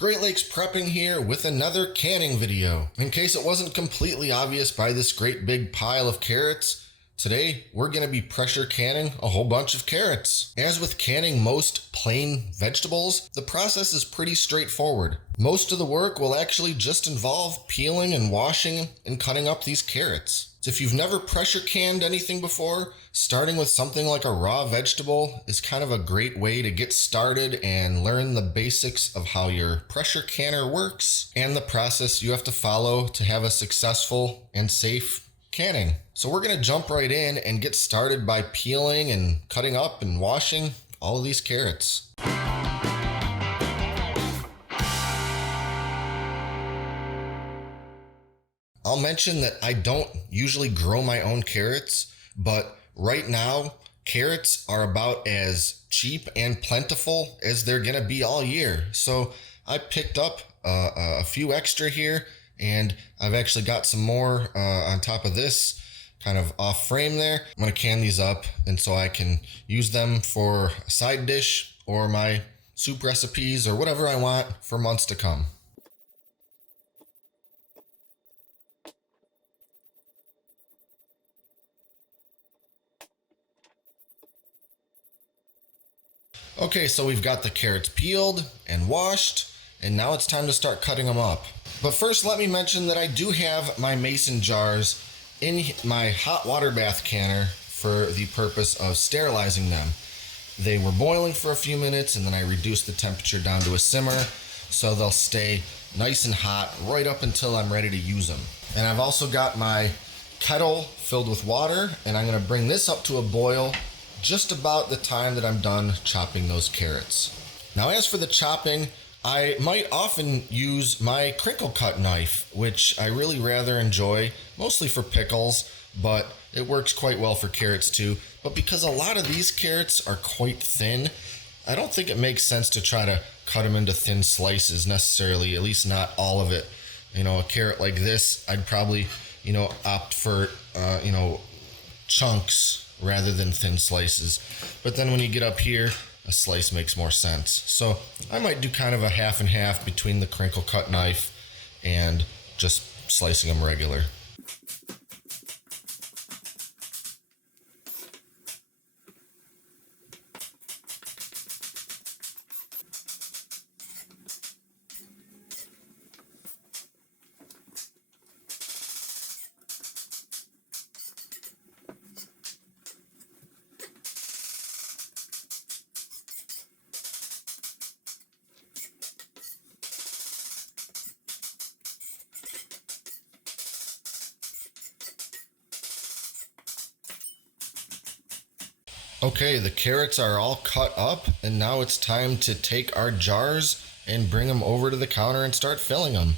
Great Lakes Prepping here with another canning video. In case it wasn't completely obvious by this great big pile of carrots, today we're going to be pressure canning a whole bunch of carrots. As with canning most plain vegetables, the process is pretty straightforward. Most of the work will actually just involve peeling and washing and cutting up these carrots. So if you've never pressure canned anything before, starting with something like a raw vegetable is kind of a great way to get started and learn the basics of how your pressure canner works and the process you have to follow to have a successful and safe canning. So we're going to jump right in and get started by peeling and cutting up and washing all of these carrots. I'll mention that I don't usually grow my own carrots, but right now, carrots are about as cheap and plentiful as they're gonna be all year. So I picked up a few extra here, and I've actually got some more on top of this, kind of off frame there. I'm gonna can these up, and so I can use them for a side dish or my soup recipes or whatever I want for months to come. Okay, so we've got the carrots peeled and washed, and now it's time to start cutting them up. But first, let me mention that I do have my mason jars in my hot water bath canner for the purpose of sterilizing them. They were boiling for a few minutes, and then I reduced the temperature down to a simmer, so they'll stay nice and hot right up until I'm ready to use them. And I've also got my kettle filled with water, and I'm gonna bring this up to a boil just about the time that I'm done chopping those carrots. Now, as for the chopping, I might often use my Crinkle-Cut knife, which I really rather enjoy, mostly for pickles, but it works quite well for carrots too. But because a lot of these carrots are quite thin, I don't think it makes sense to try to cut them into thin slices necessarily, at least not all of it. You know, a carrot like this, I'd probably, opt for, chunks rather than thin slices. But then when you get up here, a slice makes more sense. So I might do kind of a half and half between the Crinkle-Cut knife and just slicing them regular. Okay, the carrots are all cut up, and now it's time to take our jars and bring them over to the counter and start filling them.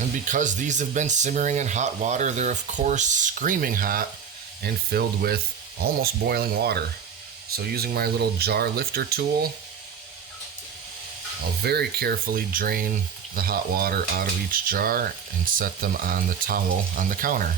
And because these have been simmering in hot water, they're of course screaming hot and filled with almost boiling water. So using my little jar lifter tool, I'll very carefully drain the hot water out of each jar and set them on the towel on the counter.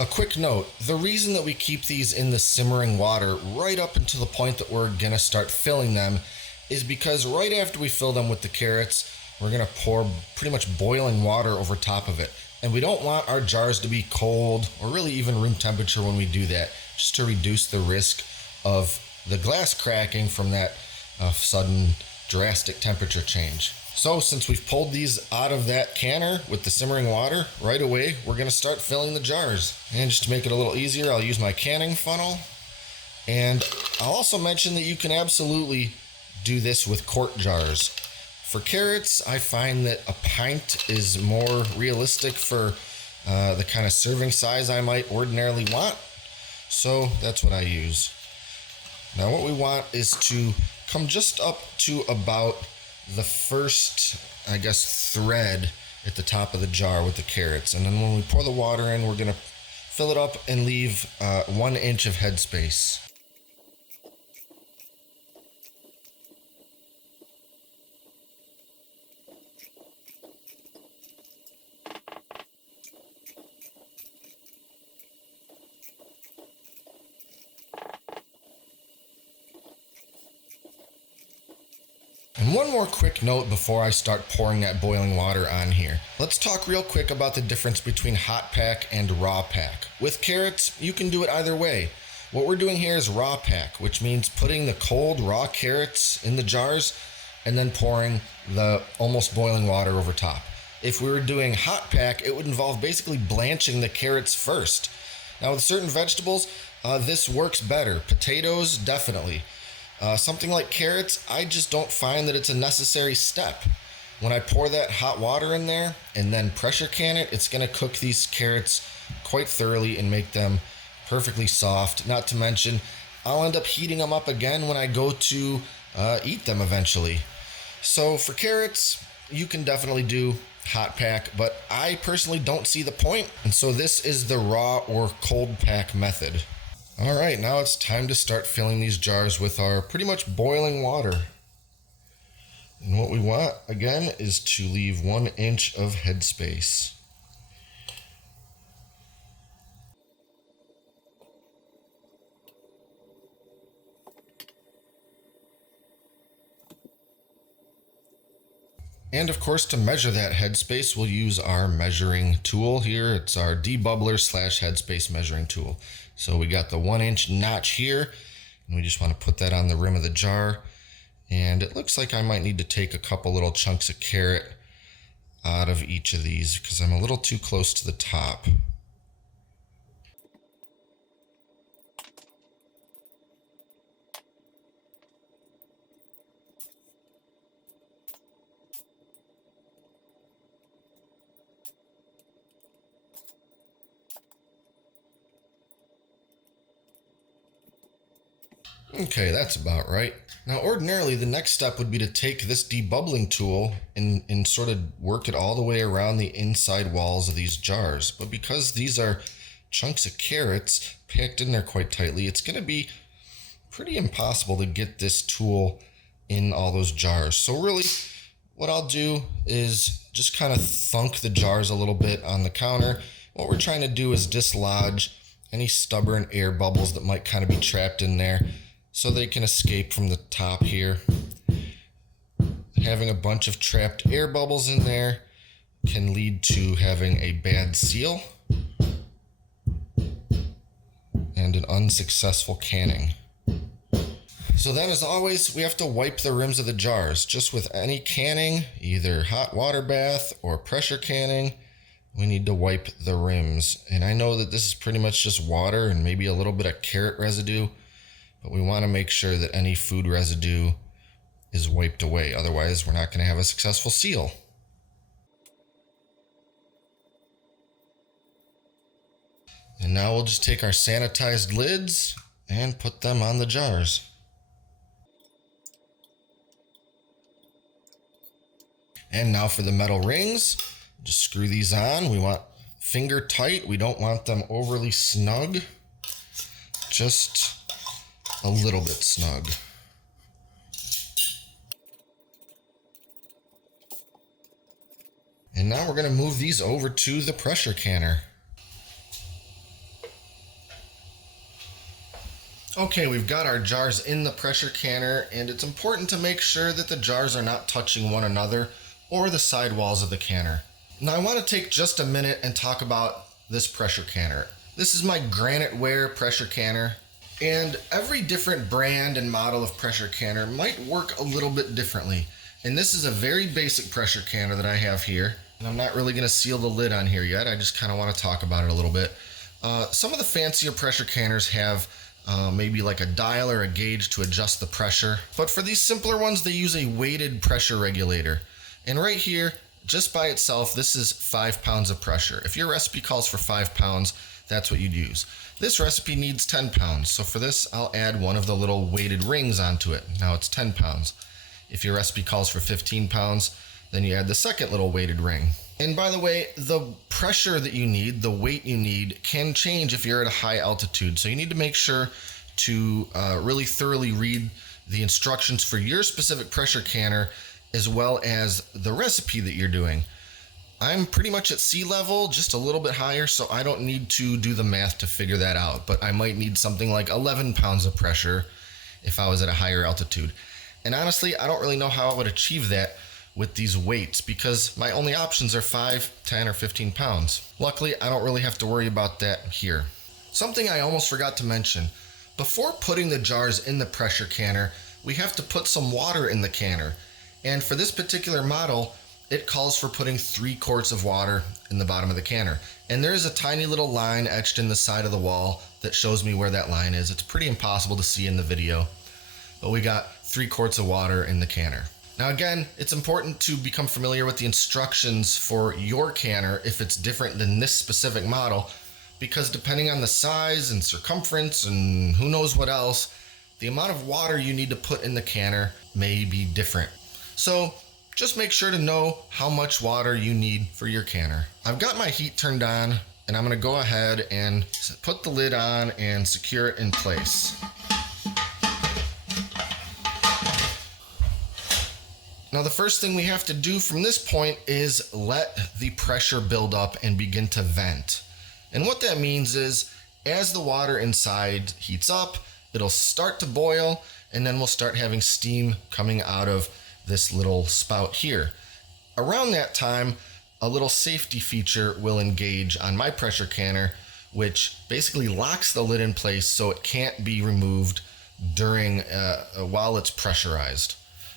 A quick note, the reason that we keep these in the simmering water right up until the point that we're gonna start filling them is because right after we fill them with the carrots, we're gonna pour pretty much boiling water over top of it. And we don't want our jars to be cold or really even room temperature when we do that, just to reduce the risk of the glass cracking from that sudden drastic temperature change. So since we've pulled these out of that canner with the simmering water, right away we're going to start filling the jars. And just to make it a little easier, I'll use my canning funnel. And I'll also mention that you can absolutely do this with quart jars. For carrots, I find that a pint is more realistic for the kind of serving size I might ordinarily want. So that's what I use. Now what we want is to come just up to about the first, thread at the top of the jar with the carrots. And then when we pour the water in, we're gonna fill it up and leave 1 inch of headspace. And one more quick note before I start pouring that boiling water on here. Let's talk real quick about the difference between hot pack and raw pack. With carrots, you can do it either way. What we're doing here is raw pack, which means putting the cold raw carrots in the jars and then pouring the almost boiling water over top. If we were doing hot pack, it would involve basically blanching the carrots first. Now with certain vegetables, this works better. Potatoes, definitely. Something like carrots, I just don't find that it's a necessary step. When I pour that hot water in there and then pressure can it, it's gonna cook these carrots quite thoroughly and make them perfectly soft. Not to mention, I'll end up heating them up again when I go to eat them eventually. So for carrots, you can definitely do hot pack, but I personally don't see the point. And so this is the raw or cold pack method. All right, now it's time to start filling these jars with our pretty much boiling water. And what we want, again, is to leave 1 inch of headspace. And of course, to measure that headspace, we'll use our measuring tool here. It's our debubbler / headspace measuring tool. So we got the 1 inch notch here, and we just want to put that on the rim of the jar. And it looks like I might need to take a couple little chunks of carrot out of each of these because I'm a little too close to the top. Okay, that's about right. Now, ordinarily, the next step would be to take this debubbling tool and sort of work it all the way around the inside walls of these jars. But because these are chunks of carrots packed in there quite tightly, it's going to be pretty impossible to get this tool in all those jars. So really, what I'll do is just kind of thunk the jars a little bit on the counter. What we're trying to do is dislodge any stubborn air bubbles that might kind of be trapped in there, so they can escape from the top here. Having a bunch of trapped air bubbles in there can lead to having a bad seal and an unsuccessful canning. So then, as always, we have to wipe the rims of the jars. Just with any canning, either hot water bath or pressure canning, we need to wipe the rims. And I know that this is pretty much just water and maybe a little bit of carrot residue, but we want to make sure that any food residue is wiped away. Otherwise, we're not going to have a successful seal. And now we'll just take our sanitized lids and put them on the jars. And now for the metal rings, just screw these on. We want finger tight. We don't want them overly snug. Just a little bit snug. And now we're going to move these over to the pressure canner. Okay, we've got our jars in the pressure canner, and it's important to make sure that the jars are not touching one another or the side walls of the canner. Now I want to take just a minute and talk about this pressure canner. This is my Granite Ware pressure canner. And every different brand and model of pressure canner might work a little bit differently. And this is a very basic pressure canner that I have here. And I'm not really going to seal the lid on here yet. I just kind of want to talk about it a little bit. Some of the fancier pressure canners have maybe like a dial or a gauge to adjust the pressure. But for these simpler ones, they use a weighted pressure regulator. And right here, just by itself, this is 5 pounds of pressure. If your recipe calls for 5 pounds, that's what you'd use. This recipe needs 10 pounds, so for this, I'll add one of the little weighted rings onto it. Now it's 10 pounds. If your recipe calls for 15 pounds, then you add the second little weighted ring. And by the way, the pressure that you need, the weight you need, can change if you're at a high altitude. So you need to make sure to really thoroughly read the instructions for your specific pressure canner, as well as the recipe that you're doing. I'm pretty much at sea level, just a little bit higher, so I don't need to do the math to figure that out, but I might need something like 11 pounds of pressure if I was at a higher altitude. And honestly, I don't really know how I would achieve that with these weights because my only options are 5, 10, or 15 pounds. Luckily, I don't really have to worry about that here. Something I almost forgot to mention, before putting the jars in the pressure canner, we have to put some water in the canner. And for this particular model, it calls for putting 3 quarts of water in the bottom of the canner. And there is a tiny little line etched in the side of the wall that shows me where that line is. It's pretty impossible to see in the video, but we got 3 quarts of water in the canner. Now again, it's important to become familiar with the instructions for your canner if it's different than this specific model, because depending on the size and circumference and who knows what else, the amount of water you need to put in the canner may be different. So just make sure to know how much water you need for your canner. I've got my heat turned on and I'm gonna go ahead and put the lid on and secure it in place. Now the first thing we have to do from this point is let the pressure build up and begin to vent. And what that means is as the water inside heats up, it'll start to boil and then we'll start having steam coming out of this little spout here. Around that time, a little safety feature will engage on my pressure canner, which basically locks the lid in place so it can't be removed during while it's pressurized.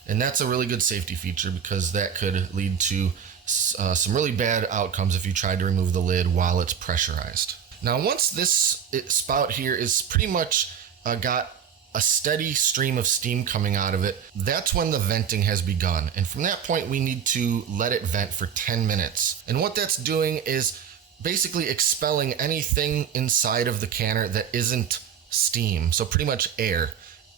And that's a really good safety feature because that could lead to some really bad outcomes if you tried to remove the lid while it's pressurized. Now once this spout here is pretty much got a steady stream of steam coming out of it, that's when the venting has begun. And from that point we need to let it vent for 10 minutes. And what that's doing is basically expelling anything inside of the canner that isn't steam, so pretty much air.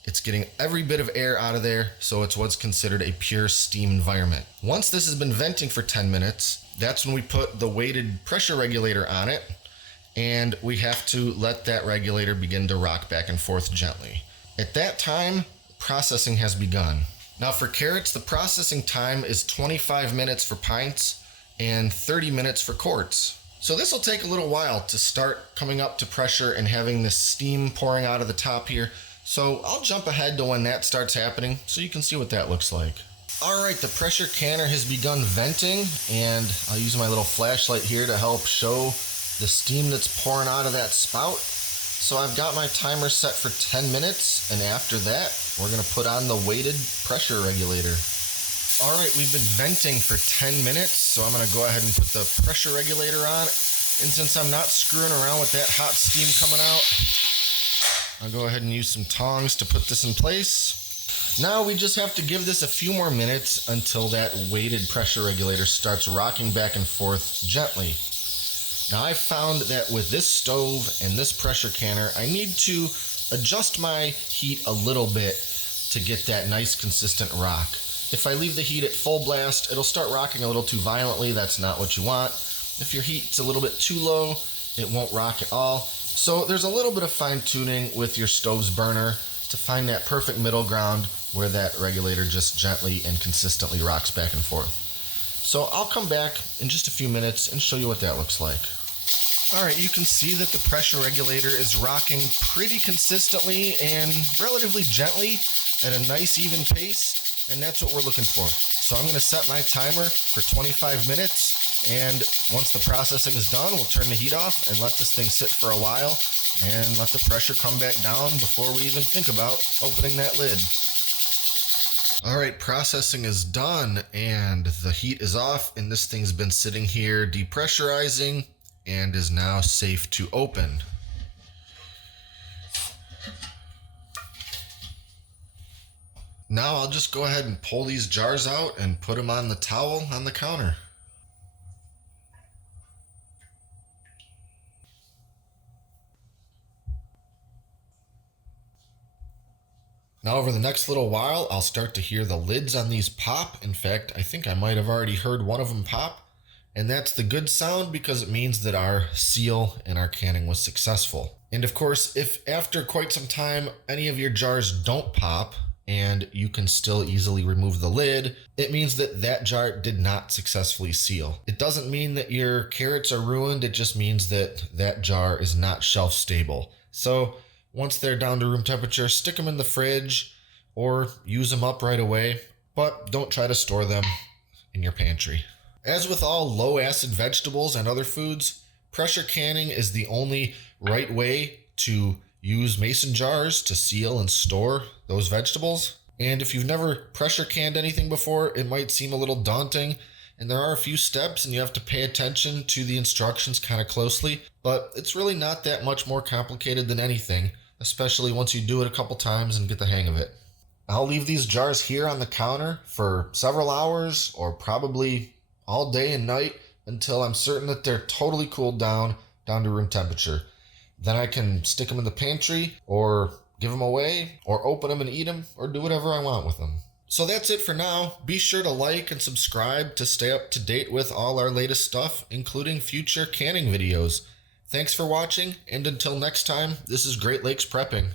It's getting every bit of air out of there, so it's what's considered a pure steam environment. Once this has been venting for 10 minutes, that's when we put the weighted pressure regulator on it, and we have to let that regulator begin to rock back and forth gently. At that time, processing has begun. Now for carrots, the processing time is 25 minutes for pints and 30 minutes for quarts. So this will take a little while to start coming up to pressure and having this steam pouring out of the top here. So I'll jump ahead to when that starts happening so you can see what that looks like. All right, the pressure canner has begun venting, and I'll use my little flashlight here to help show the steam that's pouring out of that spout. So I've got my timer set for 10 minutes, and after that, we're gonna put on the weighted pressure regulator. All right, we've been venting for 10 minutes, so I'm gonna go ahead and put the pressure regulator on. And since I'm not screwing around with that hot steam coming out, I'll go ahead and use some tongs to put this in place. Now we just have to give this a few more minutes until that weighted pressure regulator starts rocking back and forth gently. Now I've found that with this stove and this pressure canner, I need to adjust my heat a little bit to get that nice consistent rock. If I leave the heat at full blast, it'll start rocking a little too violently. That's not what you want. If your heat's a little bit too low, it won't rock at all. So there's a little bit of fine tuning with your stove's burner to find that perfect middle ground where that regulator just gently and consistently rocks back and forth. So I'll come back in just a few minutes and show you what that looks like. All right, you can see that the pressure regulator is rocking pretty consistently and relatively gently at a nice even pace, and that's what we're looking for. So I'm gonna set my timer for 25 minutes, and once the processing is done, we'll turn the heat off and let this thing sit for a while and let the pressure come back down before we even think about opening that lid. All right, processing is done and the heat is off, and this thing's been sitting here depressurizing and is now safe to open. Now I'll just go ahead and pull these jars out and put them on the towel on the counter. Now over the next little while, I'll start to hear the lids on these pop. In fact, I think I might have already heard one of them pop. And that's the good sound because it means that our seal and our canning was successful. And of course, if after quite some time, any of your jars don't pop and you can still easily remove the lid, it means that that jar did not successfully seal. It doesn't mean that your carrots are ruined. It just means that that jar is not shelf stable. So once they're down to room temperature, stick them in the fridge or use them up right away, but don't try to store them in your pantry. As with all low acid vegetables and other foods, pressure canning is the only right way to use mason jars to seal and store those vegetables. And if you've never pressure canned anything before, it might seem a little daunting, and there are a few steps and you have to pay attention to the instructions kind of closely, but it's really not that much more complicated than anything, especially once you do it a couple times and get the hang of it. I'll leave these jars here on the counter for several hours or probably all day and night until I'm certain that they're totally cooled down to room temperature. Then I can stick them in the pantry or give them away or open them and eat them or do whatever I want with them. So that's it for now. Be sure to like and subscribe to stay up to date with all our latest stuff, including future canning videos. Thanks for watching, and until next time, this is Great Lakes Prepping.